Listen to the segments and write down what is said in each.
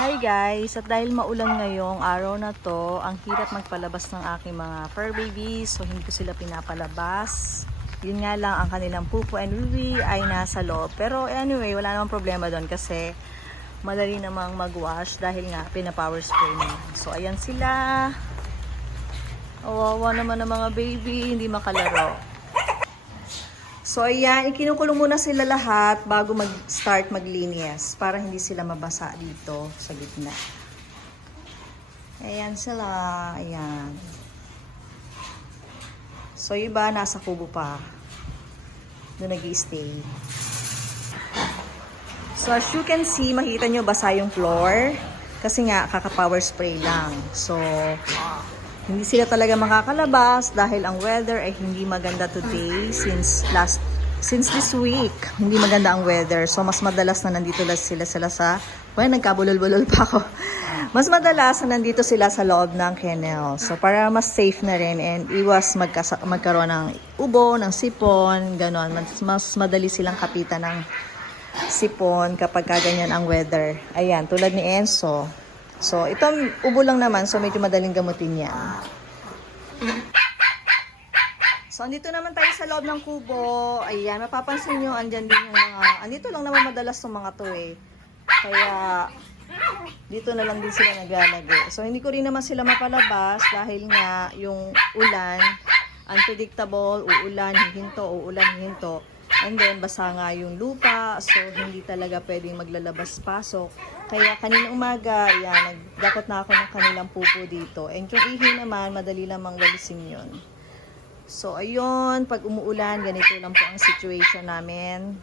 Hi guys! At dahil maulan ngayong araw na to, ang hirap magpalabas ng aking mga fur babies. So hindi ko sila pinapalabas. Yun nga lang, ang kanilang pupo and wiwi ay nasa loob. Pero anyway, wala namang problema doon kasi madali namang mag-wash dahil nga pina-power spray na. So ayan sila. Awawa naman ng mga baby, hindi makalaro. So ayan, ikinukulong muna sila lahat bago mag-start maglinis para hindi sila mabasa dito sa gitna. Ayan sila, ayan. So iba nasa kubo pa. Doon nag-i-stay. So as you can see, makita nyo basa yung floor kasi nga kaka-power spray lang. So hindi sila talaga makakalabas dahil ang weather ay hindi maganda today since this week. Hindi maganda ang weather. So mas madalas na nandito sila sa nagkabulol-bulol pa ako. Mas madalas na nandito sila sa loob ng kennel. So para mas safe na rin and iwas magkaroon ng ubo, ng sipon, ganon. Mas madali silang kapitan ng sipon kapag ganyan ang weather. Ayan, tulad ni Enzo. So, itong ubo lang naman, so medyo madaling gamutin yan. So, andito naman tayo sa loob ng kubo. Ayan, mapapansin nyo, andyan din yung mga, andito lang naman madalas yung mga to eh. Kaya, dito na lang din sila naglalagay. So, hindi ko rin naman sila mapalabas dahil nga yung ulan, unpredictable, uulan, hihinto. And then, basa nga yung lupa. So, hindi talaga pwedeng maglalabas-pasok. Kaya, kanina umaga, yan, nagdakot na ako ng kanilang pupo dito. And yung ihi naman, madali lamang lalisin yun. So, ayun, pag umuulan, ganito lang po ang situation namin.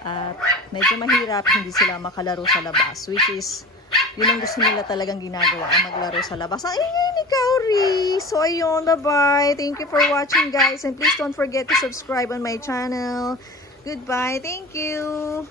At medyo mahirap, hindi sila makalaro sa labas. Which is, yun ang gusto nila talagang ginagawa, ang maglaro sa labas. Ay, ni Kauri! So, ayun, bye-bye. Thank you for watching, guys. And please don't forget to subscribe on my channel. Goodbye. Thank you.